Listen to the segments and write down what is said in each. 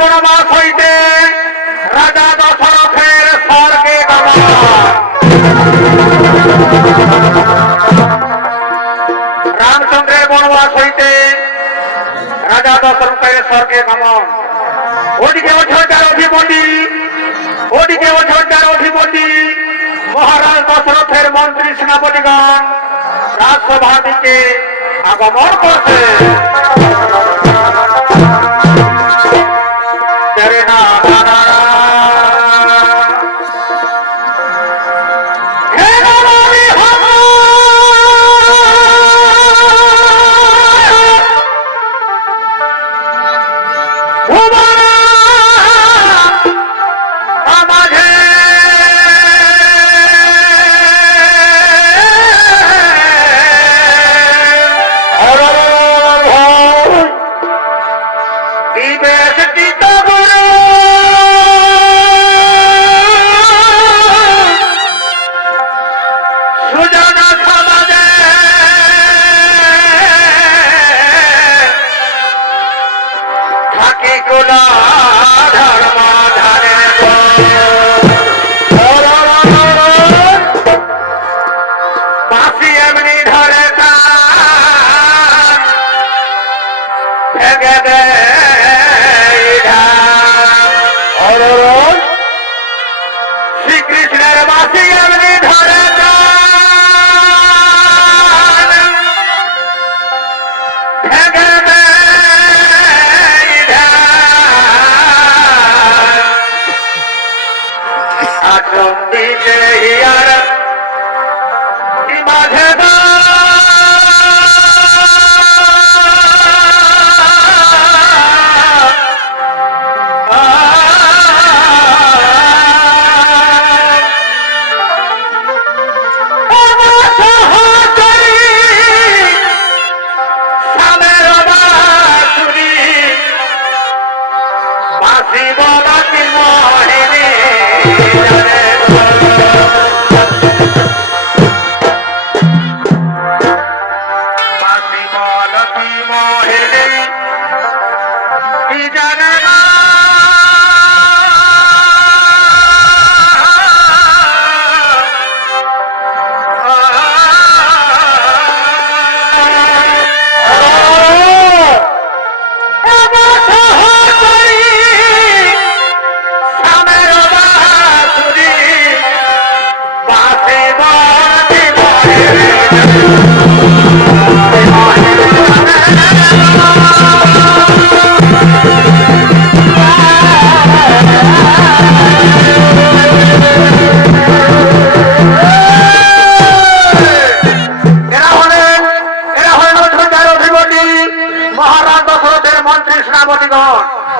বনবাস হইতে রাজা দশরথের স্বর্গে গমন। রামচন্দ্রের বনবাস হইতে রাজা দশরথের স্বর্গে গমন। ওদিকে অযোধ্যার অধিপতি, ওদিকে অযোধ্যার অধিপতি মহারাজ দশরথের মন্ত্রী সেনাপতিগণ রাজসভা দিকে আগমন করছে। শ্রীকৃষ্ণের বাসী এমনি ধরে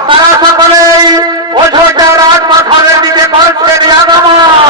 তারা সকলেই অযোধ্যা রাজপথের দিকে করছে আগমন।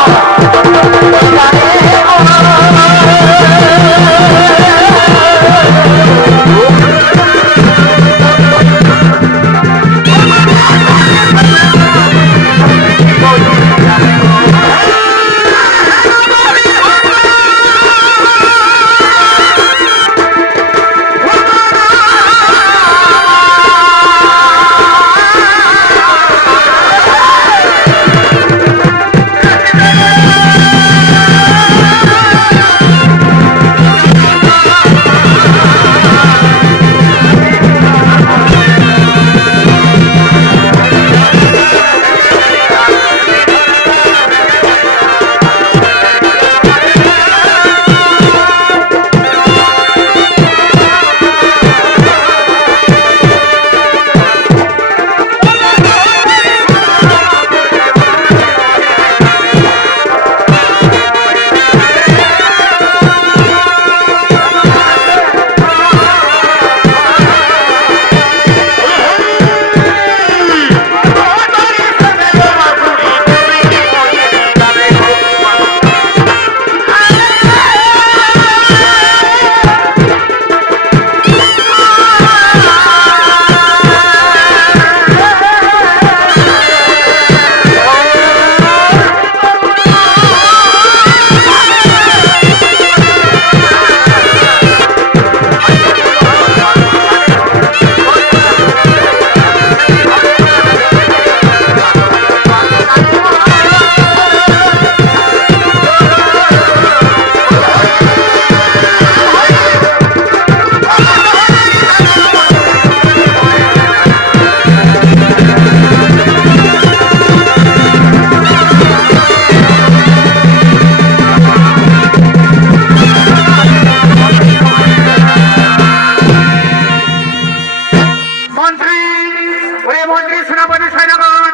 ওই মন্ত্রী সেনাপতি সৈন্যগণ,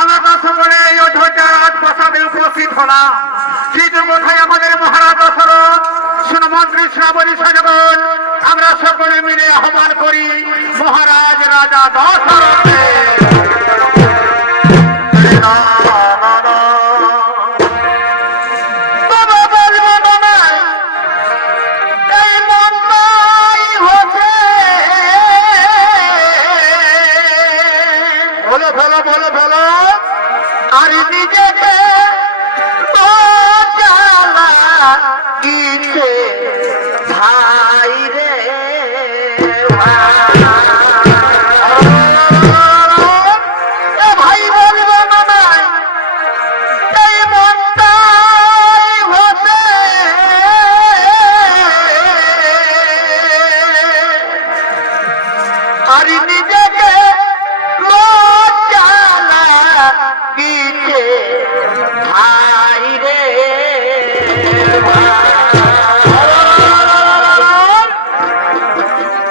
আমরা তো সকলে এই অযোধ্যা রাজপ্রাসাদে উপস্থিত হলাম, কিন্তু কোথায় আমাদের মহারাজ দশরথ? শুনো মন্ত্রী সেনাপতি সৈন্যগণ, আমরা সকলে মিলে আহ্বান করি মহারাজ রাজা দশরথকে।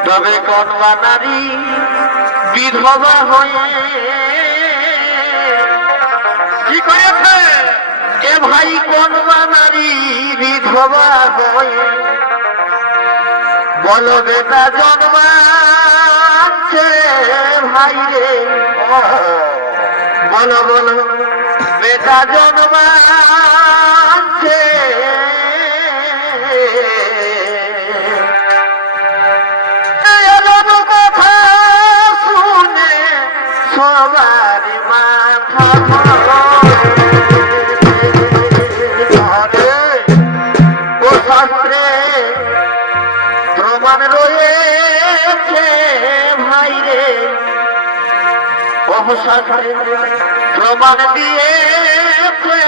তবে কনবা নারী বিধবা হয়ে কি করেছে? এ ভাই কনবা নারী বিধবা হয়ে বলো বেটা জন্মাচ্ছে ভাই রে, বলো বলো বেটা জন্মাচ্ছে। কথা শুনে সবার মাথা ও শাস্ত্রে প্রমাণ রয়েছে ভাই রে, ও শাস্ত্রে প্রমাণ দিয়েছে।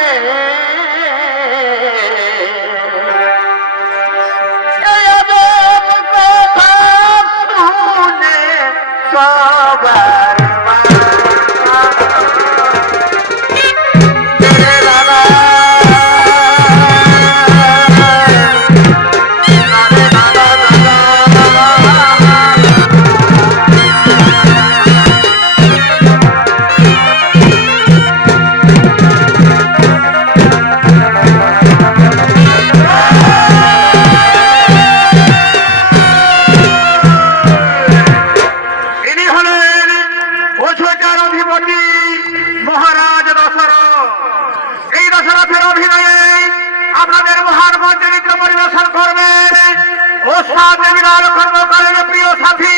সবার মহারাজ দশরথ। এই দশরথের অভিনয়ে আপনাদের মহান মঞ্চরিত্র পরিবেশন করবেন ও সাথে বিরাল কর্মকালের প্রিয় সাথী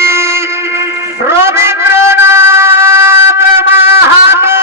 রবীন্দ্রনাথ মাহাতো।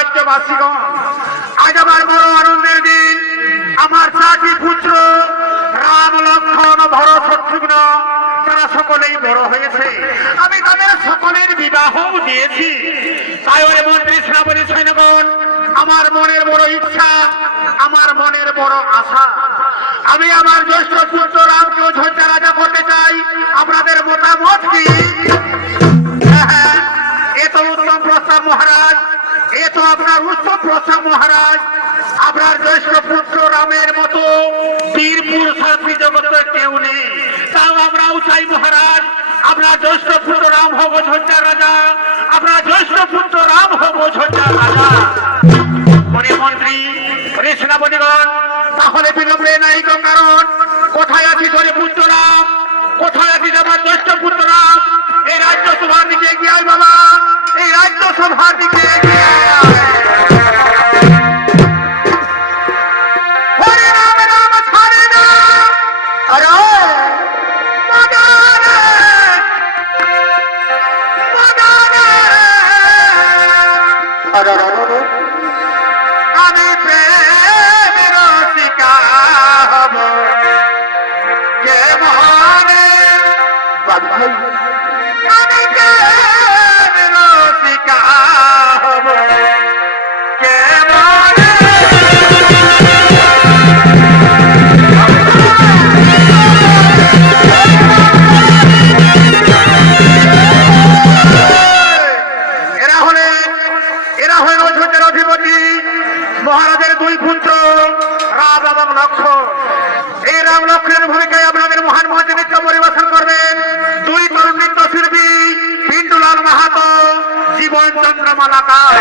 রাজ্যবাসীগণ, আজ আমার বড় আনন্দের দিন। আমার 4টি পুত্র রাম, লক্ষ্মণ, ভরত, শত্রুঘ্ন তারা সকলেই বড় হয়েছে। আমি তাদের সকলের বিবাহ দিয়েছি। তাই ওরে মন্ত্রী, সেনাপতি, সৈন্যগণ, আমার মনের বড় ইচ্ছা, আমার মনের বড় আশা, আমি আমার জ্যেষ্ঠ পুত্র রামকে অযোধ্যা রাজা করতে চাই। আপনাদের মতামত কি? হ্যাঁ, এ তো উত্তম প্রস্তাব মহারাজ, এ তো আপনার উত্তম প্রস্তাব মহারাজ। আপনার জ্যেষ্ঠ পুত্র রামের মতো বীর পুরুষ জগতের কেউ নেই, তাও আমরাও চাই মহারাজ আপনার জ্যেষ্ঠ পুত্র রাম হোক অযোধ্যার রাজা, আপনার জ্যেষ্ঠ পুত্র রাম হোক অযোধ্যার রাজা। মনে মন্ত্রী, সেনাপতিগণ, তাহলে বিলম্বে নাই তো কারণ। কোথায় আছি ধরে পুত্র রাম, কোথায় আছি আমার জ্যেষ্ঠ পুত্র রাম? এই রাজ্য সভার দিকে এগিয়ে আয় বাবা, এই রাজ্য সভার দিকে এগিয়ে আয়। হরে রাম রাম হরে রাম, আরে মগনে মগনে আরে আরে আমি প্রেমের শিকাব কে মহানে, বাবু আমি প্রেমের শিকাব কে মহানে। এরা হলেন অযোধ্যার অধিপতি মহারাজের 2 পুত্র রাম এবং লক্ষ্মণ। এই রাম লক্ষ্মণের ভূমিকায় আপনাদের মহান মঞ্চে নৃত্য পরিবেশন করবেন 2 তরুণ নৃত্যশিল্পী, পিন্টুলাল মাহাতো, জীবন চন্দ্র মালাকার।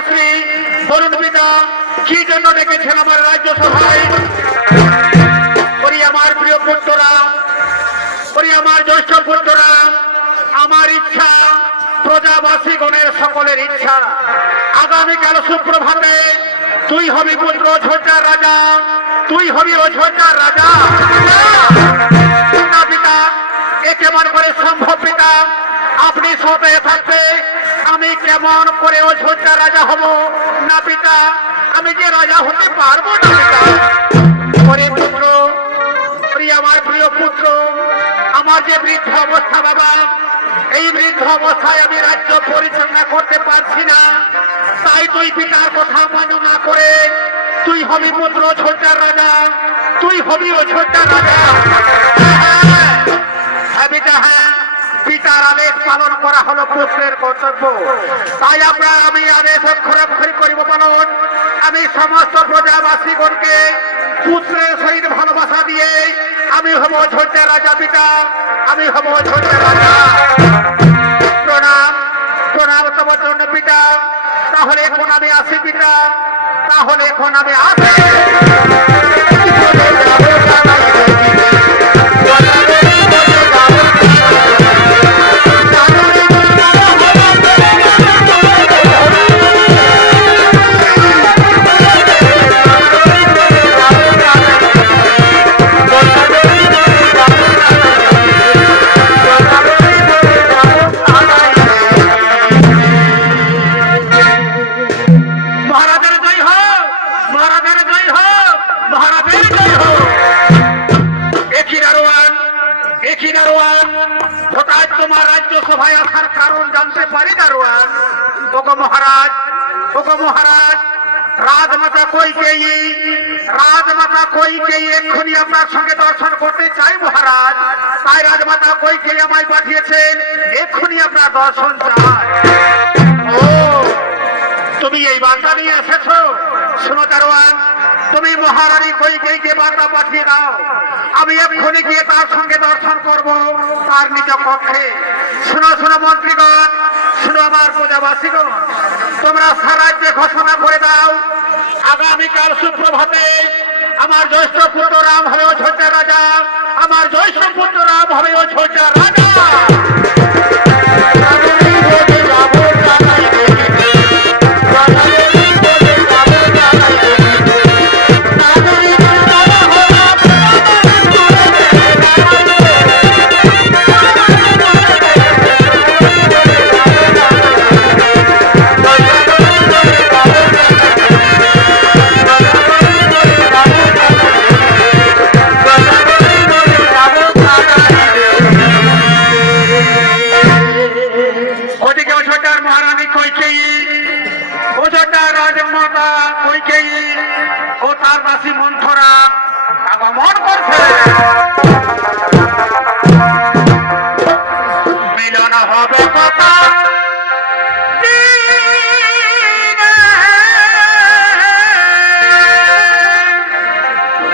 পিতাশ্রী বলুন পিতা, কি জন্য ডেকেছেন আমার রাজ্যসভায়? ওরে আমার প্রিয় পুত্ররা, ওরে আমার জ্যেষ্ঠ পুত্ররা, আমার ইচ্ছা, প্রজাবাসীগণের সকলের ইচ্ছা, আগামীকাল সুপ্রভাতে তুই হবি পুত্র অযোধ্যার রাজা, তুই হবি অযোধ্যার রাজা। না পিতা, এ কেমন করে সম্ভব পিতা? আপনি সবে থাকবে আমি কেমন করে অযোধ্যার রাজা হব? না পিতা, আমি যে রাজা হতে পারবো না পিতা। ওরে পুত্র, আমার প্রিয় পুত্র, আমার যে বৃদ্ধ অবস্থা বাবা, এই বৃদ্ধ অবস্থায় আমি রাজ্য পরিচালনা করতে পারছি না, তাই তুই পিতার কথা মান্য না করে তুই হবি পুত্র অযোধ্যার রাজা, তুই হবি অযোধ্যার রাজা। হ্যাঁ পিতা, হ্যাঁ, পিতার আদেশ পালন করা হলো পুত্রের কর্তব্য, তাই আমি আদেশ অক্ষরাক্ষরি করিব পালন। আমি সমস্ত প্রজাবাসীগণকে পুত্রের সহিত ভালোবাসা দিয়ে আমি হব অযোধ্যার রাজা পিতা, আমি হব অযোধ্যার রাজা। প্রণাম, প্রণাম তোমার জন্য পিতা। তাহলে এখন আমি আসি পিতা, তাহলে এখন আমি আসি। মহারাজের জয় হোক, মহারাজের জয় হোক, মহারাজের জয় হোক। একই দারোয়ান, একই দারোয়ান, হঠাৎ তোমার রাজ্যসভায় আসার কারণ জানতে পারি দারোয়ান? ওগো মহারাজ, ওগো মহারাজ, রাজমাতা কইকেয়ী, রাজমাতা কইকেয়ী এক্ষুনি আপনার সঙ্গে দর্শন করতে চাই মহারাজ, তাই রাজমাতা কইকেয়ী আমায় পাঠিয়েছেন এক্ষুনি আপনার দর্শন চাই। ও, তুমি এই বার্তা নিয়ে এসেছো? শোনো দারোয়ান, তুমি মহারানী কইকেয়ীকে বার্তা পাঠিয়ে দাও, আমি এক্ষুনি গিয়ে তার সঙ্গে দর্শন করব তার নিজ কক্ষে। শোনো শোনো মন্ত্রীগণ, শোনো আমার প্রজাবাসীগণ, তোমরা সারাজ্যে ঘোষণা করে দাও আগামীকাল সুপ্রভাতে আমার জ্যেষ্ঠ পুত্র রাম হবে অযোধ্যার রাজা, আমার জ্যেষ্ঠ পুত্র রাম হবে অযোধ্যার রাজা। ওদিকে অযোধ্যার মহারানী কইকেয়ী, অযোধ্যার রাজমাতা কইকেয়ী ও তার দাসী মন্থরা আগমন করছে। মিলন হবে কথা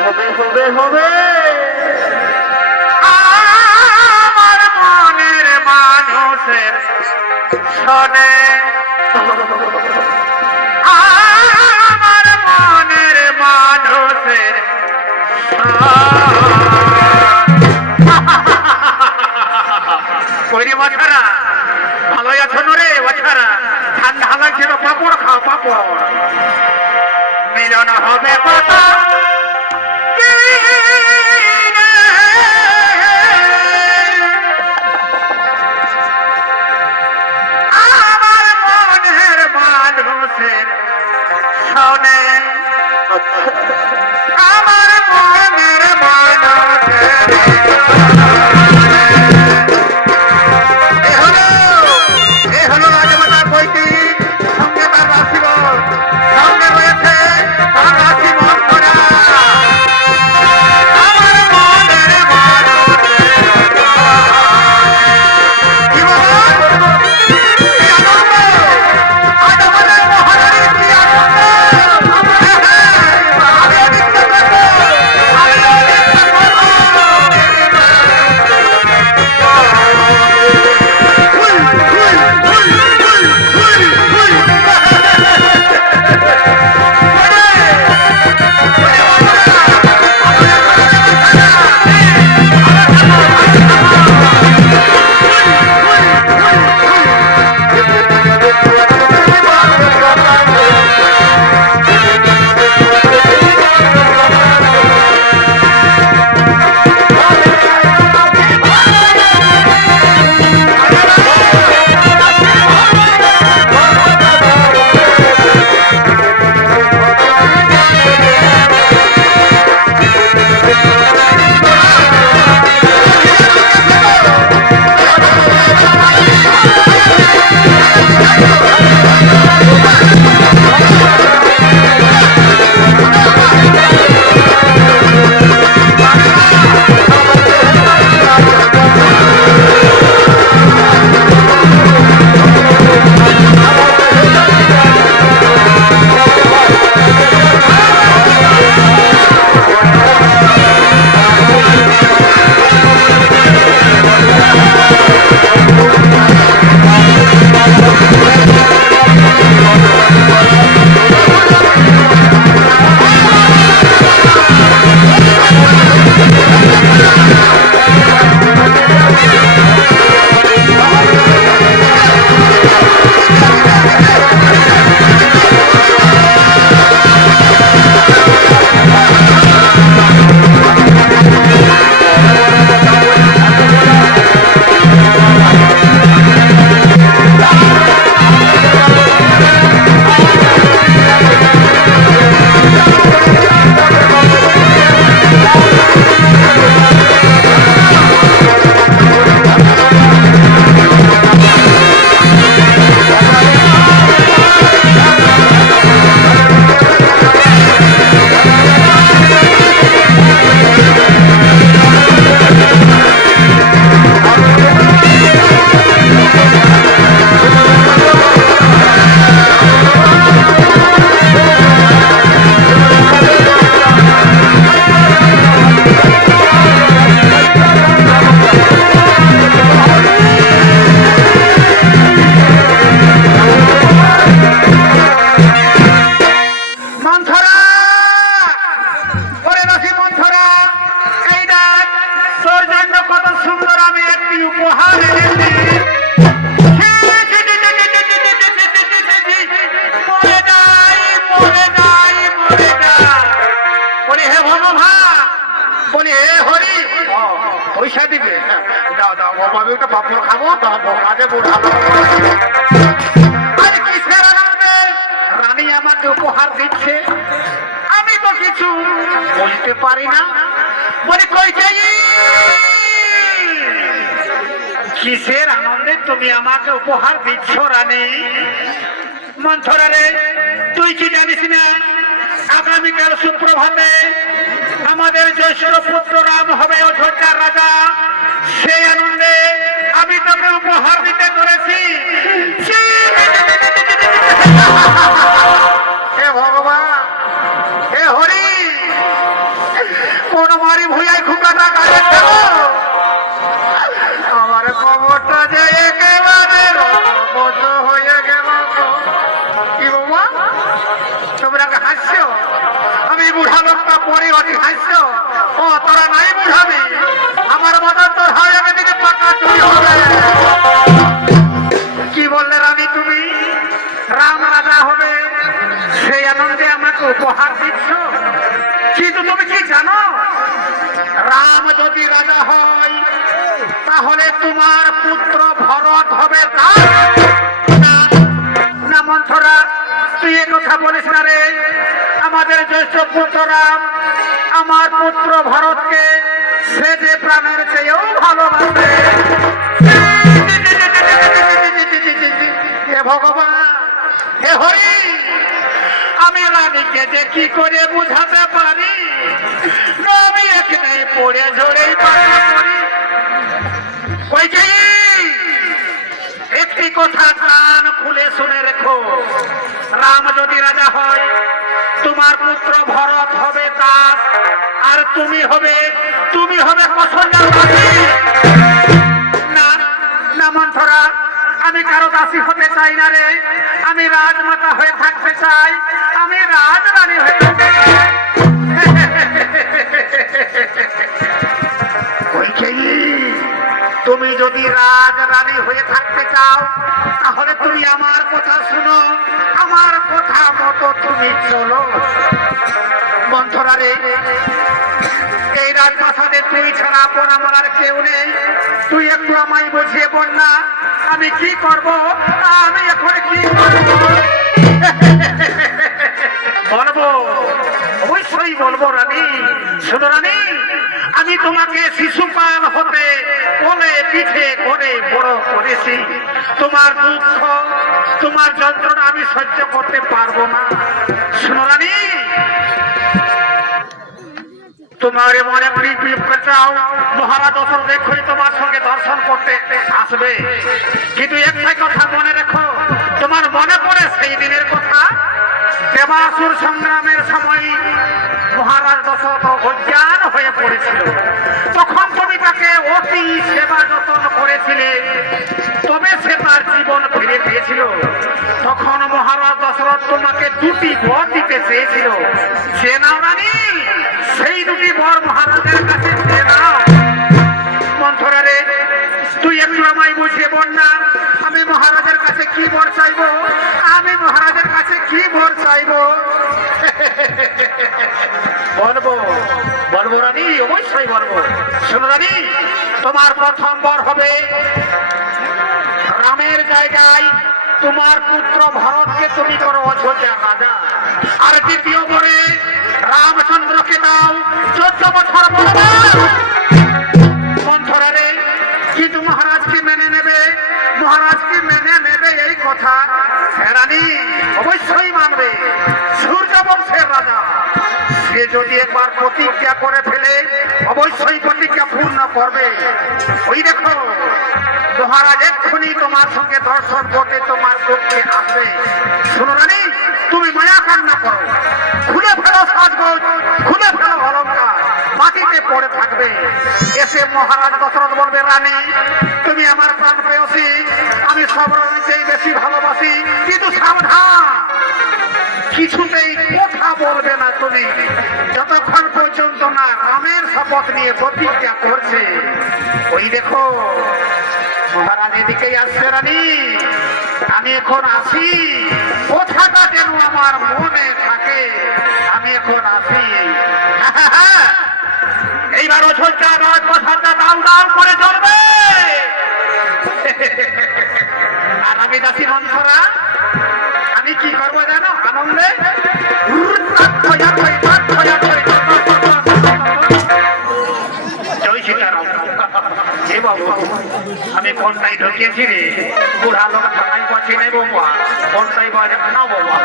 হবে হবে হবে, আমার মনের মানুষের শোনে, আমার মনের মানুষের কইরে বাছারা, ভালোই আছো রে বাছারা? ঠান্ডা লাগছে না, পাপড় খাও পাপড়। মিলন হবে কথা আমার মনের মানুষের শোনে, আমার মনের মানুষের এ হলো রাজমাতা কইকেয়ী, সঙ্গে তার রাশিগণ, সঙ্গে রয়েছে তার রাশি মন্থরা। আমার মনের মানুষের কি বলো? কি আনন্দ! আজ আমাদের মহারানীর কি আনন্দ! আমি অভিজ্ঞতা করবো, আমি অভিজ্ঞতা করবো। কত সুন্দর আমি একটি উপহার এনেছি। মরে যাই, মরে যাই, মরে যাই। বলি হে ভগবান, বলি হে হরি, পয়সা দিবে? দাও দাও বাবা, আমি ওটা বাপনা খাবো, কাজে বুঝাবো। আরে কিসের আনন্দে রানী আমাকে উপহার দিচ্ছে, আমি তো কিছু বলতে পারি না। বলি কই যাই, কিসের আনন্দে তুমি আমাকে উপহার দিচ্ছ রানী? মন্থরা রে, তুই কি জানিস না আগামীকাল সুপ্রভাতে আমাদের জ্যেষ্ঠ পুত্র রাম হবে অযোধ্যার রাজা? সেই আনন্দে আমি তোকে উপহার দিতে চলেছি। হে ভগবান, হে হরি, কোন মারি ভুইয়াই খুকাটা কাজে দেব, আমার খবরটা যে একেবারে রহমত হয়ে গেল। কি বাবা, তোমরা হাসছো? আমি বুড়া লোকটা পরে অতি হাসছো? ও তোরা নাই বুঝাবি, আমার মতন তোর হয় দিকে পাকা চুরি হবে। কি বললে রানী তুমি? রাম রাজা হবে সেই আনন্দে আমাকে উপহার দিচ্ছ? কিন্তু তুমি কি জানো, রাম যদি রাজা হয় তাহলে তোমার পুত্র ভরত হবে তার? না মন্থরা, তুই এ কথা বলিস না রে। আমাদের জ্যেষ্ঠ পুত্র রাম আমার পুত্র ভরতকে সে যে প্রাণের চেয়েও ভালোবাসে। হে ভগবান, হে হরি, আমি রানীকে যে কি করে বুঝাতে পারি? আমি এখানে পড়ে ঝরেই পারি। ওই যে একটি কথা কান খুলে শুনে রেখো, রাম যদি রাজা হয় তোমার পুত্র ভরত হবে দাস, আর তুমি হবে কৌশল্যার দাসী। না না মন্থরা, আমি কারো দাসী হতে চাই না রে। আমি রাজমাতা হয়ে থাকতে চাই, আমি রাজরানী হয়ে থাকতে চাই। তুমি যদি রাজরানী হয়ে থাকতে চাও তাহলে তুমি আমার কথা শুনো, আমার কথা মতো তুমি চলো। মন্থরা রে, এই রাজপ্রাসাদে তুই ছাড়া আপন আমার আর কেউ নেই। তুই একটু আমায় বুঝিয়ে বল না, আমি কি করব, আমি এখন কি করব? বলবো, অবশ্যই বলবো রানী। শোনো রানী, আমি তোমাকে শিশুপাল হতে কোলে পিঠে করে বড় করেছি। তোমার দুঃখ, তোমার যন্ত্রণা আমি সহ্য করতে পারবো না। শোনো রানী, তোমার মনে চাও মহারাজ দশরথ এক্ষুনি তোমার সঙ্গে দর্শন করতে আসবে, কিন্তু একটাই কথা মনে রেখো, তোমার মনে পড়ে সেই দিনের কথা? দেবাসুর সংগ্রামের সময় মহারাজ দশরথ অজ্ঞান হয়ে পড়েছিল, তখন তুমি তাকে অতি সেবা যত্ন করেছিলে, তবে সে তার জীবন ফিরে পেয়েছিল। তখন মহারাজ দশরথ তোমাকে দুটি বর দিতে চেয়েছিল, সে নাও রানী, সেই দুটি বর মহারাজের কাছে দিয়ে নাও। মন্থরা রে, তুই একটু আমায় বুঝিয়ে বল না, আমি মহারাজের কাছে কি বর চাইবো? আমি মহারাজের কাছে কি বর চাইবো? বলবো, বলবো রানী, অবশ্যই বলবো। শোনো রানী, তোমার প্রথম বর হবে রামের জায়গায় তোমার পুত্র ভরতকে তুমি করো অযোধ্যার রাজা। আর দ্বিতীয় বরে রামচন্দ্রকে দাও 14 বছর বনবাস। মন্থরা রে, কিন্তু মহারাজকে মেনে নেবে? মহারাজকে মেনে নেবে এই কথা? হ্যাঁ রানী, অবশ্যই মানবে। সূর্য বংশের রাজা, সে যদি একবার প্রতিজ্ঞা করে ফেলে অবশ্যই প্রতিজ্ঞা পূর্ণ করবে। ওই দেখো, মহারাজ এক্ষুনি তোমার সঙ্গে দর্শন করতে তোমার পক্ষে আসবে। শোনো রানী, তুমি মায়া কান্না করো, খুলে ফেলো সাজগোজ, খুলে ফেলো অলঙ্কার, মাটিতে পড়ে থাকবে। এসে মহারাজ দশরথ বলবে, রানী তুমি আমার প্রাণ প্রেয়সী, আমি সব রানীকেই বেশি ভালোবাসি, কিন্তু সাবধান, কিছুতেই কথা বলবে না তুমি যতক্ষণ পর্যন্ত না রামের শপথ নিয়ে প্রতিজ্ঞা করছে। ওই দেখো মহারাজ এদিকেই আসছে রানী, আমি এখন আসি, কথাটা যেন আমার মনে থাকে, আমি এখন আসি। এইবার অযোধ্যা রাজপ্রাসাদটা দাউ দাউ করে জ্বলবে। আর আমি দাসী মন্থরা, আমি কি করবো জানো আনন্দে? জয় সীতারাম। এ বাবু আমি কোনটাই ঢুকিয়েছি রে, বুড়া লোক থাকাই পাচ্ছি নাই বৌমা, কোনটাই বাজে না বৌমা,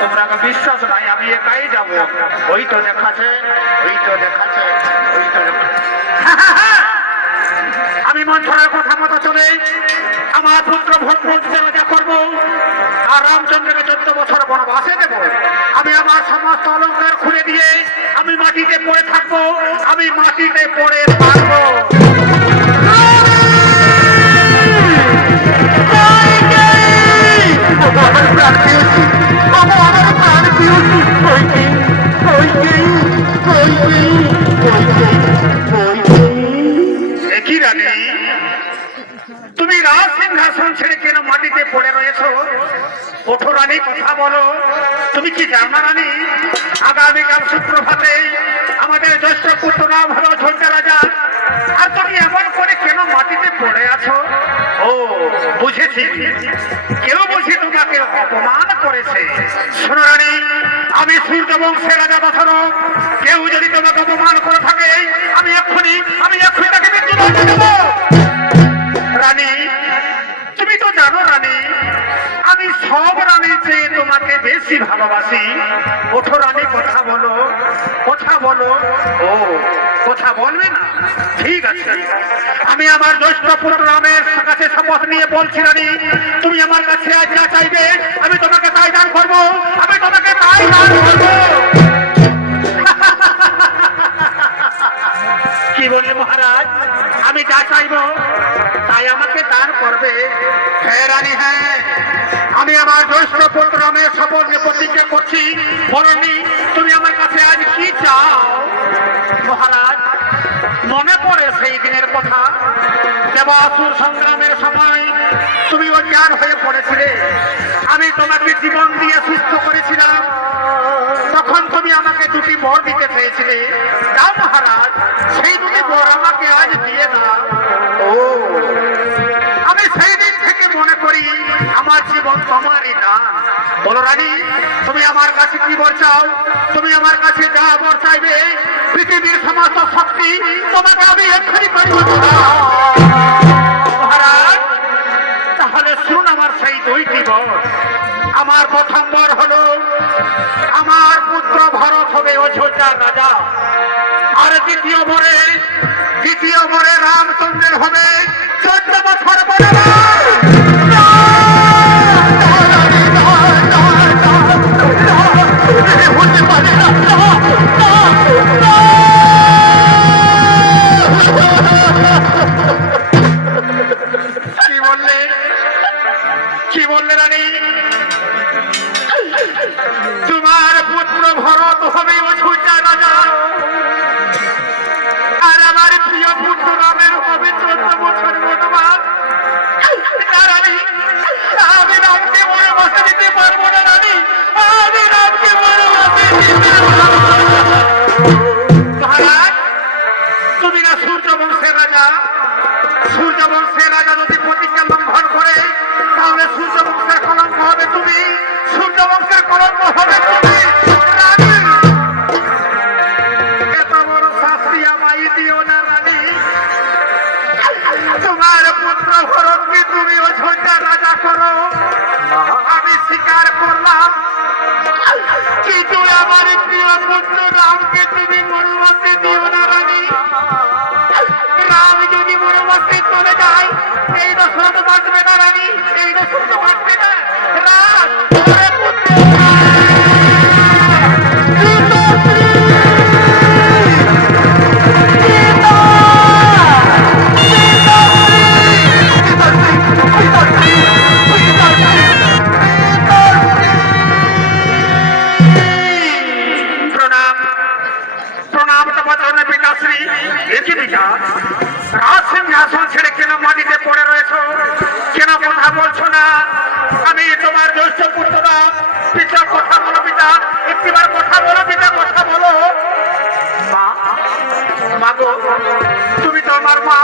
তোমরা বিশ্বাস নাই আমি একাই যাবো। ওই তো দেখাচ্ছে, ওই তো দেখাচ্ছে, ওই তো দেখাচ্ছে। আমি মন্থরার কথা মতো চলে আমার পুত্র ভোজকে রাজা করবো, আর রামচন্দ্রকে 14 বছর বনবাসে দেব। আমি আমার সমস্ত অলঙ্কার খুলে দিয়ে আমি মাটিতে পড়ে থাকবো, আমি মাটিতে পড়ে থাকবো। একই রানী, তুমি রাজ সিংহাসন ছেড়ে কেন মাটিতে পড়ে রয়েছো? ওঠো রানী, কথা বলো। তুমি কি জানো রানী, আগামীকাল সুপ্রভাতে আমাদের জ্যেষ্ঠ পুত্র নাম হলো অযোধ্যা রাজা, আর তুমি এমন করে কেন মাটিতে পড়ে আছো? ও বুঝেছি, কেউ বুঝি তোমাকে অপমান করেছে। শোনো রানী, আমি সূর্য বংশের রাজা দশরথ, কেউ যদি তোমাকে অপমান করে থাকে আমি এক্ষুনি তাকে মৃত্যুদণ্ড দেব। রানী তুমি তো জানো রানী, আমি সব রানীর চেয়ে তোমাকে বেশি ভালোবাসি। ওঠো রানী, কথা বলো, কথা বলো। ও কথা বলবে না? ঠিক আছে, আমি আমার জ্যেষ্ঠ পুত্র রামের কাছে শপথ নিয়ে বলছি রানী, তুমি আমার কাছে আজ যা চাইবে আমি তোমাকে তাই দান করবো, আমি তোমাকে তাই দান করবো। কি বললে মহারাজ? আমি যা চাইবো তাই আমাকে দান করবে? হ্যাঁ রানী, হ্যাঁ, আমি আমার জ্যেষ্ঠ পুত্র রামের শপথ নিয়ে প্রতিজ্ঞা করছি। বলনি তুমি আমার কাছে আজ কি চাও? মহারাজ মনে পড়ে সেই দিনের কথা, দেবাসুর সংগ্রামের সময় তুমি অজ্ঞান হয়ে পড়েছিলে, আমি তোমাকে জীবন দিয়ে সুস্থ করেছিলাম, তখন তুমি আমাকে 2টি বর দিতে চেয়েছিলে। দাও মহারাজ, সেই 2টি বর আমাকে আজ দিয়ে দাও। ও আমি সেই দিন থেকে মনে করি আমার জীবন তোমারই দান। বলো রানী, তুমি আমার কাছে কি বর চাও? তুমি আমার কাছে যা বর চাইবে পৃথিবীর সমস্ত শক্তি তোমাকে আমি এক্ষুনি করিব। মহারাজ তাহলে শুনুন আমার সেই 2টি বর। আমার প্রথম বর হলো আমার পুত্র ভরত হবে অযোধ্যার রাজা, আর দ্বিতীয় বরে রামচন্দ্রের হবে 14 বছর বনবাস। কি বললে রানী? তোমার পুত্র ভরত হবে অযোধ্যার রাজা, আর আমার প্রিয় পুত্র রামের হবে 14 বছর বনবাস। আমি রামকে বনবাসে দিতে পারবো না রানী, আমি রামকে বনবাসে দিতে পারবো না। মহারাজ তুমি না সূর্য বংশের রাজা, সূর্য বংশের রাজা যদি প্রতিজ্ঞা লঙ্ঘন করে তাহলে সূর্য বংশের কলঙ্ক হবে তুমি, সূর্য বংশের কলঙ্ক হবে তুমি। এত বড় শাস্তি আমায় দিও না রানী। তোমার পুত্র ভরতকে তুমি অযোধ্যার রাজা করো, আমি স্বীকার করলাম, কিন্তু আমার প্রিয় পুত্র রামকে তুমি বনবাসে দিও না রানী। রাম যদি বনবাসে চলে যায় এই দশরথ বাঁচবে না রানী, এই দশরথ বাঁচবে না। রাম প্রণাম প্রণাম সিংহাসন ছেড়ে কেন মাটিতে পড়ে রয়েছো? কেন কথা বলছো না? আমি তোমার জ্যেষ্ঠ পুত্ররা। পিতা কথা বলো পিতা, একটিবার কথা বলো পিতা, কথা বলো। মা, মা গো, তুমি তো আমার মা,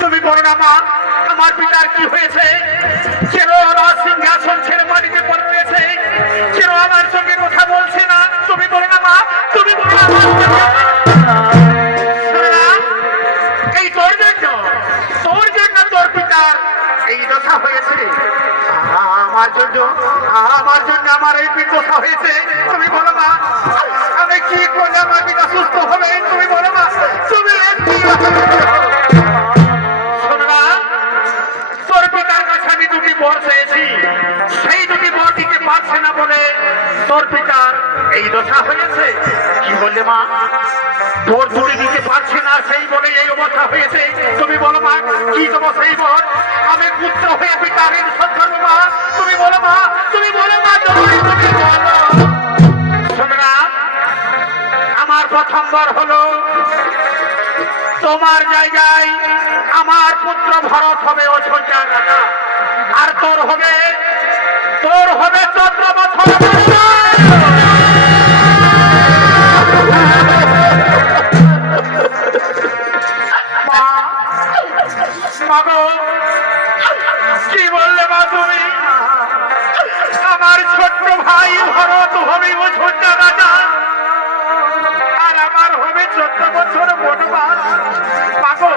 তুমি বলো না মা আমার পিতার কি হয়েছে? কেন রাজ সিংহাসন ছেড়ে মাটিতে পড়ে রয়েছে? কেন আমার সঙ্গে কথা বলছে না? তুমি বলো না মা, তুমি বলো না মা। এই তোর জন্য তোর পিতার এই দশা হয়েছে। আমার জন্য আমার এই দশা হয়েছে। তুমি বলো মা, আমি কি করলে আমার পিতা সুস্থ হবে? তুমি বলো মা, তুমি শোনো না, তোর পিতার কাছে আমি দুটি বর চেয়েছি, সেই দুটি বর দিতে পারছে না বলে তোর পিতার এই দশা হয়েছে। কি বললে মা? তোর দুটি দিতে পারছে না সেই বলে এই অবস্থা হয়েছে। তুমি বলো মা, কি দেবো সেই বর? আমি পুত্র হয়ে পিতার ঋণ শোধ করবো মা। তুমি বলো মা, তুমি বলো মা, তুমি বলো। শোনো না, আমার প্রথম বর হলো তোমার জায়গায় আমার পুত্র ভরত হবে অযোধ্যা রাজা, আর তোর হবে 14 বছর। কি বললে মা তুমি? আমার ছোট্ট ভাই ভরত হবে অযোধ্যা রাজা, আর আমার হবে 14 বছর বনবাস। মাগো,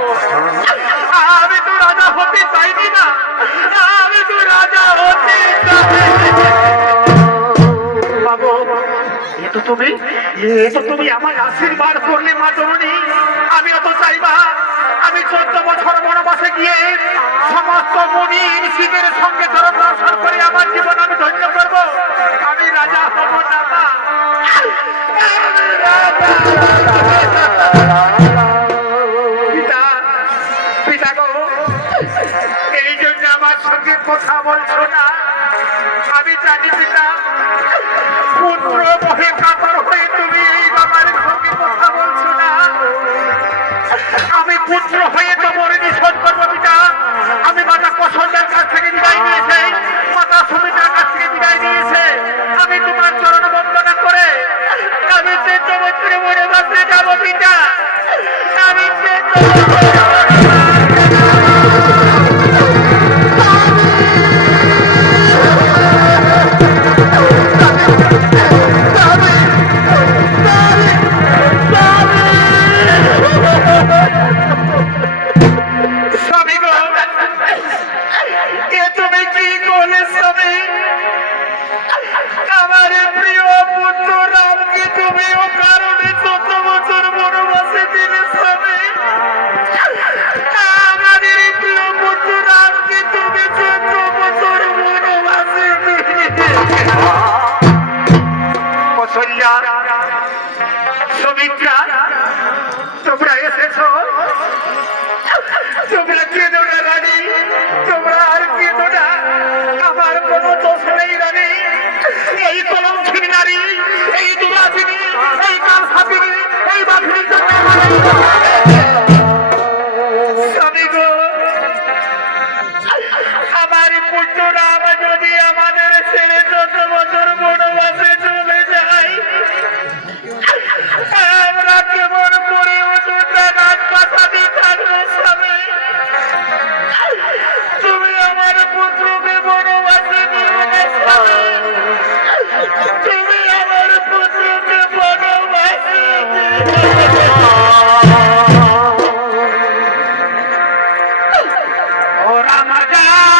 আমি তো রাজা হতে চাইনি না, আমি তো রাজা হতে চাই। মাগো, এ তো তুমি আমার আশীর্বাদ করলে মা জননী। আমি অত চাইবা, আমি 14 বছর বনবাসে গিয়ে সমস্ত মুনি ঋষিদের সঙ্গে চরণ দর্শন করে আমার জীবন আমি ধন্য করব। আমি রাজা হব না মা। পিতা গো, এই জন্য আমার সঙ্গে কথা বলছো না? আমি জানি পিতা, পুত্র মোহে কাতর হয়ে তুমি এই বাবার সঙ্গে কথা বলছো না। আমি পুত্র হয়ে তোমার ঋণ শোধ করবো পিতা। আমি মাতা কৌশল্যার কাছ থেকে বিদায় নিয়েছে, মাতা সুমিত্রার কাছ থেকে বিদায় নিয়েছে। আমি তোমার চরণ বন্দনা করে আমি চৈত্রবর্তীর মনে বাঁচতে যাবো পিতা। আমি স্বামী গো, এ তুমি কি করলে স্বামী? আমার প্রিয় পুত্র রামকে তুমি ও কারণে 14 বছর বনবাসে দিলে স্বামী। আমাদের প্রিয় পুত্র রামকে তুমি 14 বছর বনবাসে দিলে। কৌশল্যা, সুমিত্রা, তোমরা এসেছো। তোমরা কেঁদো না রানী, তোমরা আর কেঁদো না। আমার কোনো দোষ নেই রানী। এই কলঙ্কিনী নারী, এই দুরাচিনী, এই কালসাপিনী, এই বাঘিনীর জন্য স্বামী গো, আমার পুত্র রাম যদি আমাদের ছেড়ে 14 বছর বনবাসে চলে যায়, আমরা কেমন করে অযোধ্যা রাজপ্রাসাদে থাকবো স্বামী? তুমি আমার পুত্রকে বনবাসে দিও না স্বামী, তুমি আমার পুত্রকে বনবাসে ও রাম যায়।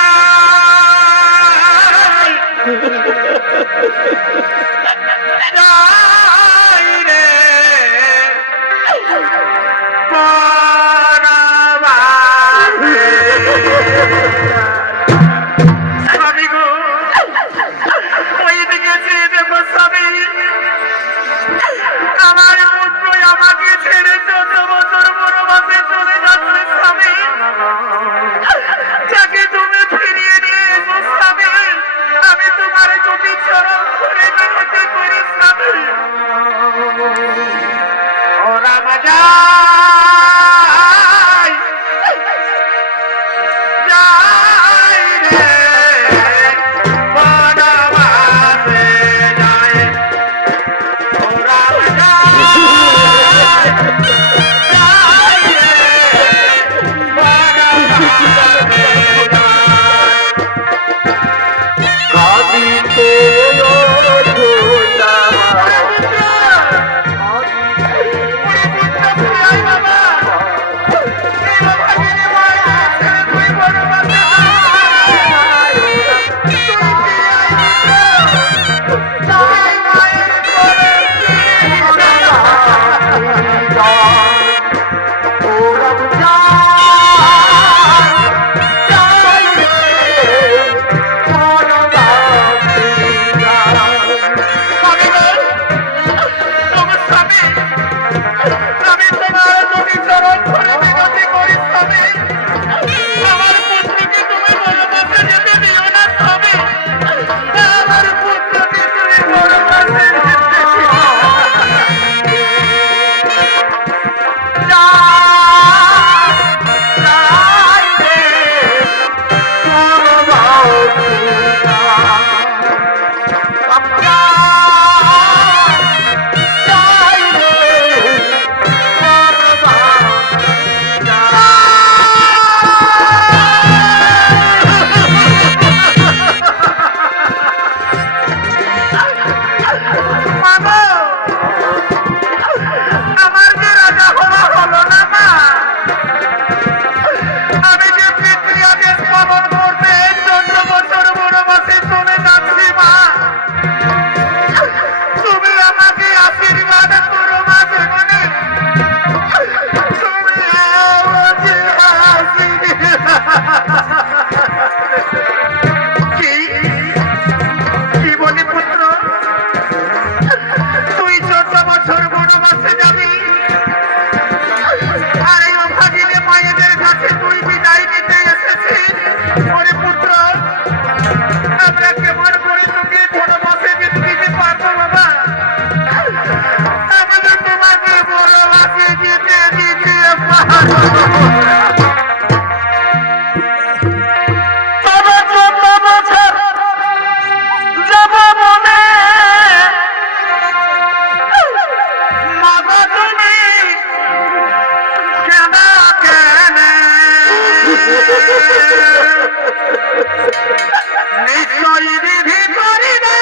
নিশ্চয়ই বিধি করিবে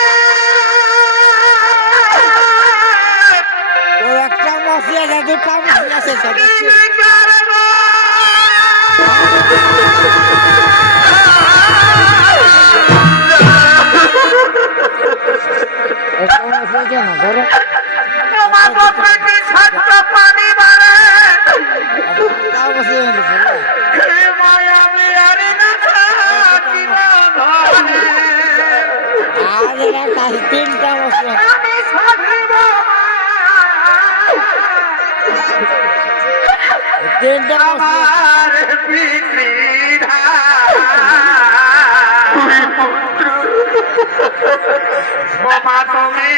তো একটা মাসি আছে দুটা মাসি আছে দেখছি একটা মাসি আছে না ধরো তোমার প্রকৃতি সত্য পানি মারে দুটা মাসি আছে হে মায়া বিহারি না থাকিব ধরে আজ এরা কাছে তিনটা মাসি আছে আমি সাধিব তিনটা মাসি আছে আমার পিতৃধা বোমা তুমি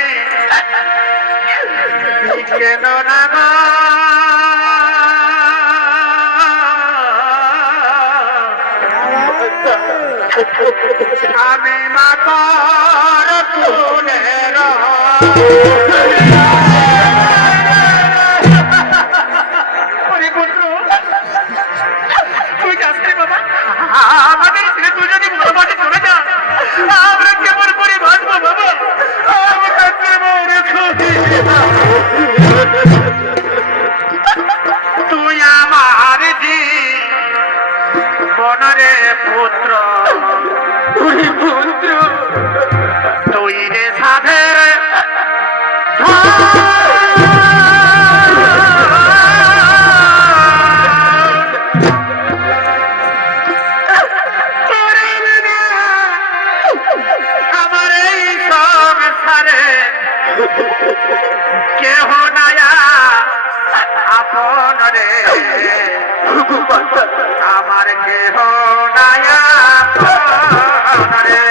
কেন না গো? আমি মাতার কুলের পুত্র তুই যাস রে বাবা আমাদের ছেলে তুই যদি মোটামুটি চলে যা আমরা কেমন করে বাঁচবো বাবা আমরা কেমন তুই আমার বনরে পুত্র পুত্র তুই রে সাধের আমার এই সংসারে কেহ নায়া আপন রে আমার কেহ নায়া আপন রে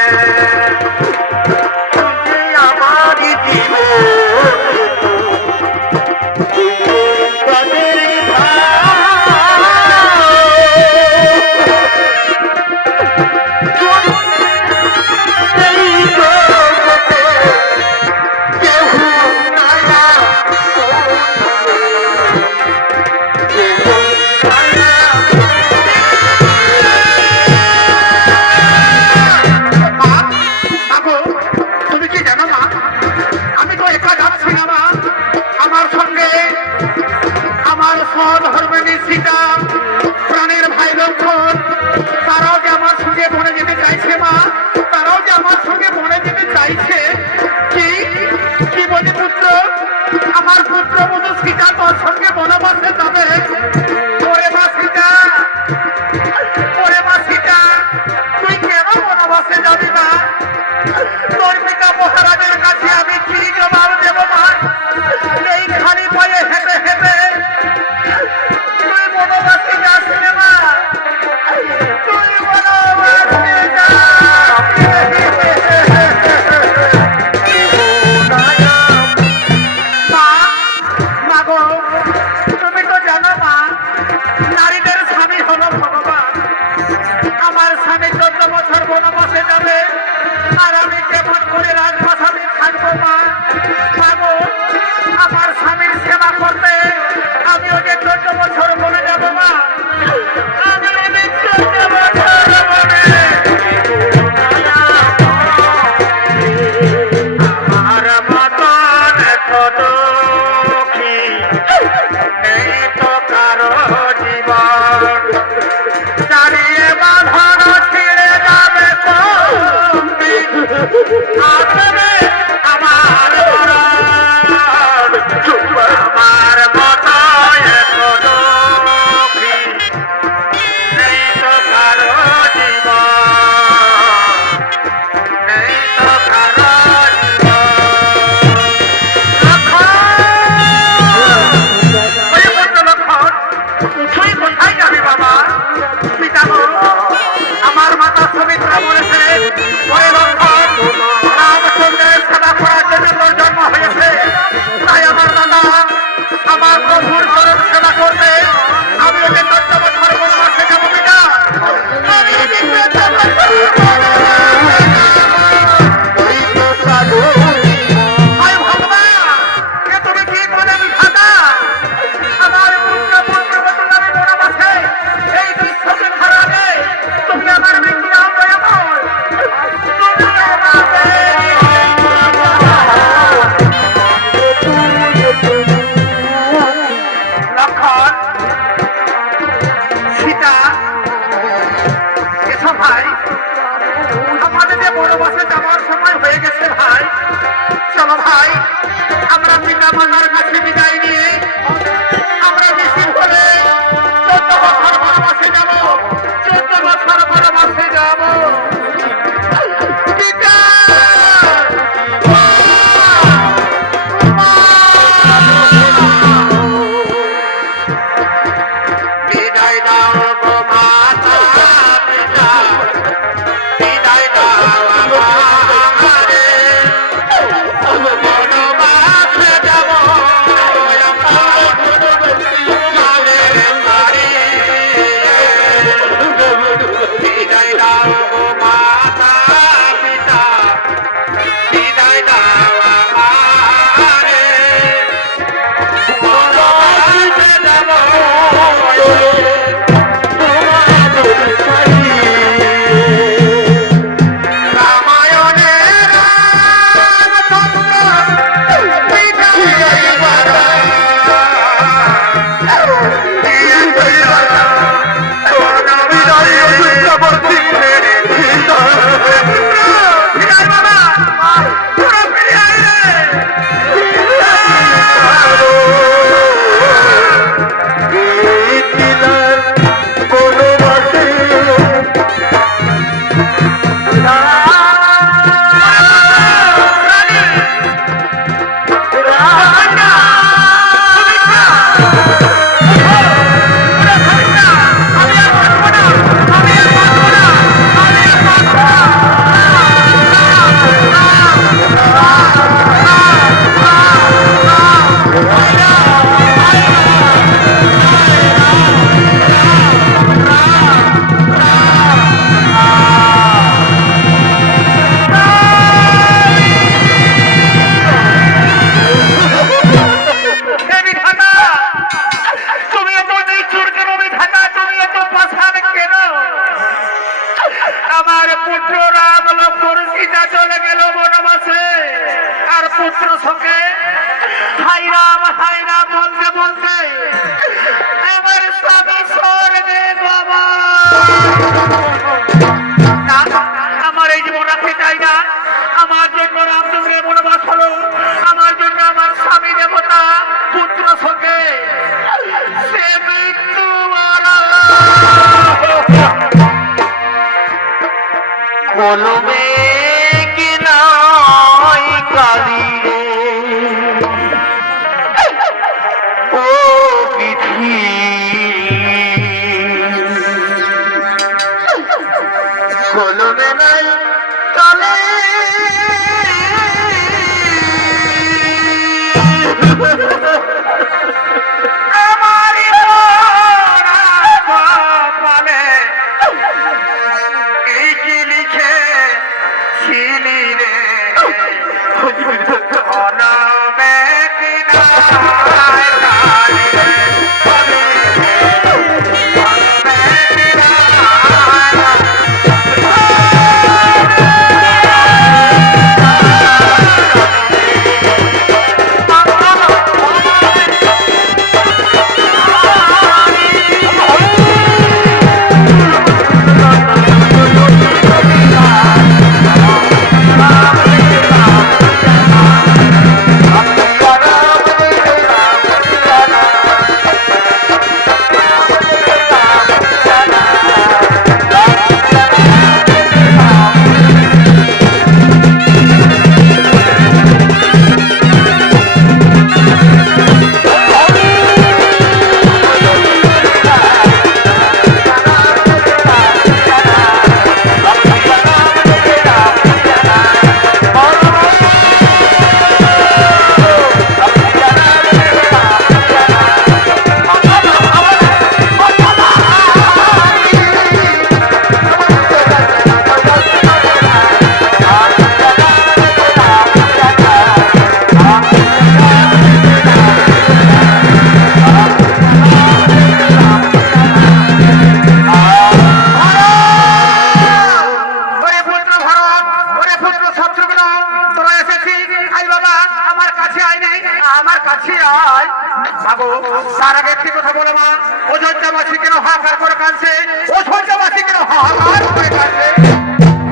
তুমি আমার তুমি কি জানো মা আমি তো একা যাচ্ছি না মা আমার সঙ্গে আমার সহধর্মিণী সীতা প্রাণের ভাই লক্ষণ তারাও যে আমার সঙ্গে বনে যেতে চাইছে মা তারাও যে আমার সঙ্গে বনে যেতে চাইছে কি কি বলি পুত্র আমার পুত্র মতো সীতা তোর সঙ্গে বনবাসে যাবে ওরে মা সীতা ওরে মা সীতা তুই কেন বনবাসে যাবি না তোর পিতা মহারাজের কাছে আমি কি জবাব দেব মা এই খালি পায়ে হেঁটে হেঁটে তুই বনবাসে যাস রে মা তুই বনবাসে মা গো তুমি তো জানো মা নারীদের স্বামী হলো ভগবান আমার স্বামী 14 বছর বনবাসে যাবে আর আমি কেমন করে রাজপ্রাসাদে থাকবো মা গো আমার স্বামীর সেবা করতে আমি ওকে 14 বছর বলে যাবো মা আমি ওকে 14 বছর বলে আমার মতন কত দুঃখী নেই তো কারো জীবন দাঁড়িয়ে বাঁধন ছিঁড়ে যাবে কোনদিন আসবে আমার মরণ আমার মতো এত দুঃখী ভাই আমাদের যে বনবাসে যাওয়ার সময় হয়ে গেছে ভাই। চলো ভাই আমরা পিতা মাতার কাছে বিদায় নিয়ে আমরা বেশি করে 14 বছর বনবাসে যাব, 14 বছর বনবাসে যাব। পিতা বিদায় দাও গো মাতা পিতা, বিদায় দাও আমারে, বনবাসে যাব তোমাদের বাড়ি। বিদায় দাও গো মাতা পিতা, বিদায় দাও আমারে, বনবাসে যাব রামায়ণের রামচন্দ্র বিদায় বারা, তুমি এত নিচুর কেন বিধাতা, তুমি এত পাষাণ কেন? আমার পুত্র রাম লক্ষ্মণ সীতা চলে গেল বনবাসে, আর পুত্র শোকে হাই রাম বলতে বলতে আমার স্বামী স্বর্গে বাবা। না, আমার এই জীবন রাখতে চাই না। আমার জন্য রামচন্দ্রের বনবাস হলো, আমার জন্য আমার স্বামী দেবতা পুত্র শোকে সে মৃত্যুমালা। কলমে কি নাই কালি রে ও বিধি, কলমে নাই কালি আমারি কপালে এই কি লিখে ছিলি রে, কলমে কি নাই কালি রে, কলমে কি নাই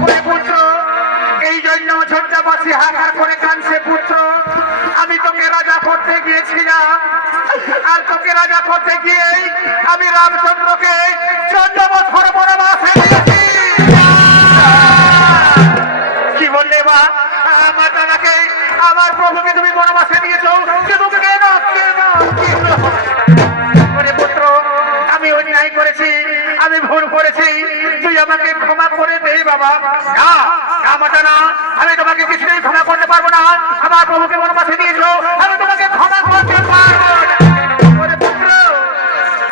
ওরে পুত্র, এই জন্য ঝঞ্ঝাবাসী হাহাকার করে কাঁদছে পুত্র। আমি তোকে রাজা করতে গিয়েছিলাম, আর তোকে রাজা করতে গিয়েই আমি রামচন্দ্রকে 14 বছর বনবাসে দিয়েছি। কি বললে মা? আমার দাদাকে, আমার প্রভুকে তুমি বনবাসে দিয়েছো, কিন্তু কেন কেন কেন? ওরে পুত্র, আমি অন্যায় করেছি, আমি ভুল করেছি, তুই আমাকে ক্ষমা করে দে বাবা। না না মাতা না, আমি তোমাকে কিছুতেই ক্ষমা করতে পারবো না। আমার প্রভুকে বনবাসে দিয়েছো, আমি তোমাকে ক্ষমা করতে পারবো না। ওরে পুত্র,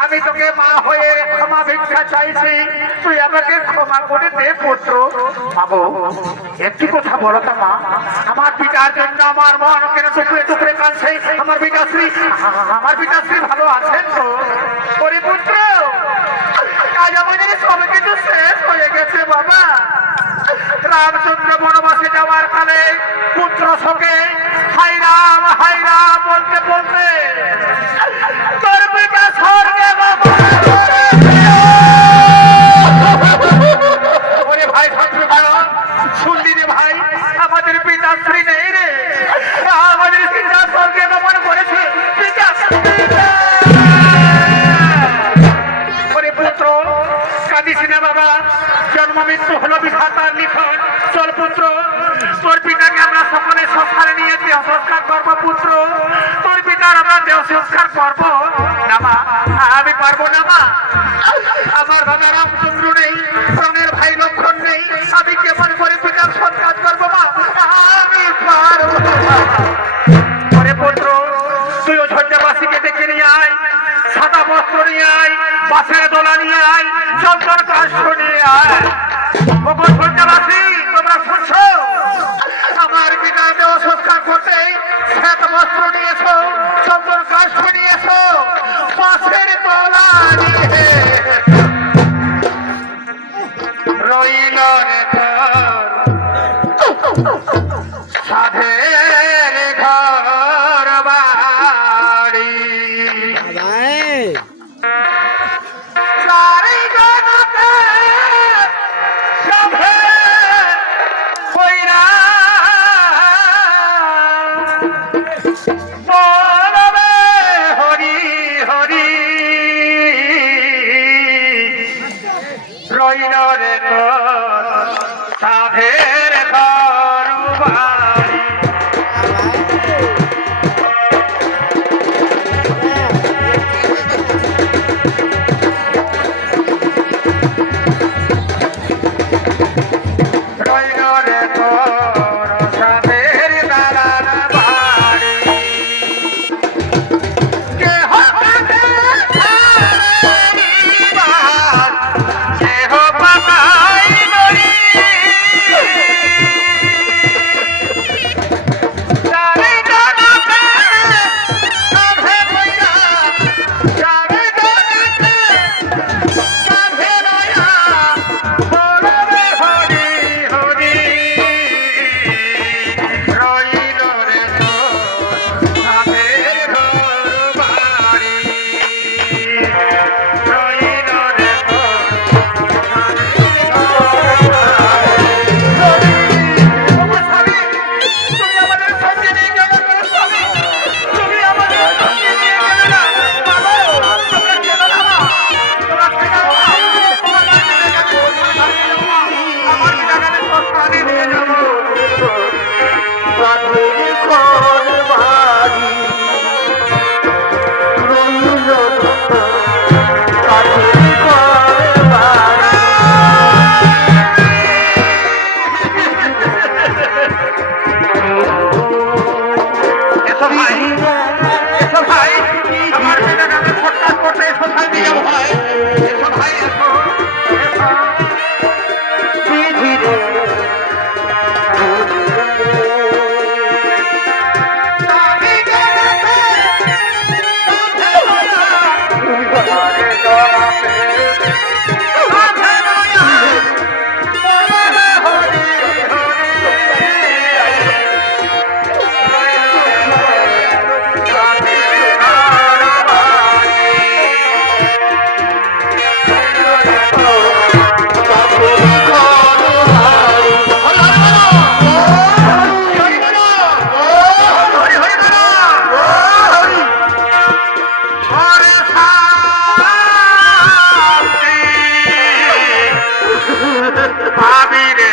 আমি তোকে মা হয়ে ক্ষমা ভিক্ষা চাইছি, তুই আমাকে ক্ষমা করে দে পুত্র। বাবু, একটি কথা বলো তো মা, আমার পিতার জন্য আমার মন কেন টুকরে টুকরে কাঁদছে? আমার পিতাশ্রী, আমার পিতাশ্রী ভালো আছেন তো? ওরে পুত্র, আজ আমাদের সব কিছু শেষ হয়ে গেছে বাবা। রামচন্দ্র বনবাসে যাওয়ার কালে পুত্র শোকে হাই রাম বলতে বলতে তোর পিতা স্বর্গে বাবা। ওরে ভাই শত্রুঘ্ন, শুনলি রে ভাই, আমাদের পিতাশ্রী নেই রে, আমাদের পিতা স্বর্গে গমন করেছে। পিতা পিতা। ওরে পুত্র, কাঁদিস না বাবা, জন্ম মৃত্যু হলো বিধাতার লিখন। চল পুত্র, তোর পিতাকে আমরা সকলে সংসারে নিয়ে দেহ সংস্কার করবো পুত্র। তোর পিতার আমরা দেহ সংস্কার করবো না মা, আমি পারবো না মা। আমার বাবা রামচন্দ্র নেই, প্রাণের ভাই লক্ষণ নেই, আমি কেমন করে পিতার সংস্কার করবো মা? আমি পারবো না। ওরে পুত্র, তুই ঝঞ্ঝাবাসীকে ডেকে নিয়ে আয়, সাদা বস্ত্র নিয়ে আয়, বাসের দোলা নিয়ে আয়, চন্দন কাষ্ঠ নিয়ে আয়। ওগো ঝঞ্ঝাবাসী, তোমরা শুনছো? আমার পিতার দেহ সংস্কার করতে শ্বেত বস্ত্র নিয়েছো, চন্দন কাষ্ঠ নিয়েছো, বাসের দোলা নিয়ে রইল রে সাধের ঘর বাড়ি। ভাই সারি জগতে সভে কইরা বলবে হরি হরি, রইল রে তোর সাধের ঘর বাড়ি। রইল রে তোর সাধের দালান বাড়ি। কেহ কাঁদে ছাড়িবার, কেহ পাতাই নড়ি, পাবি রে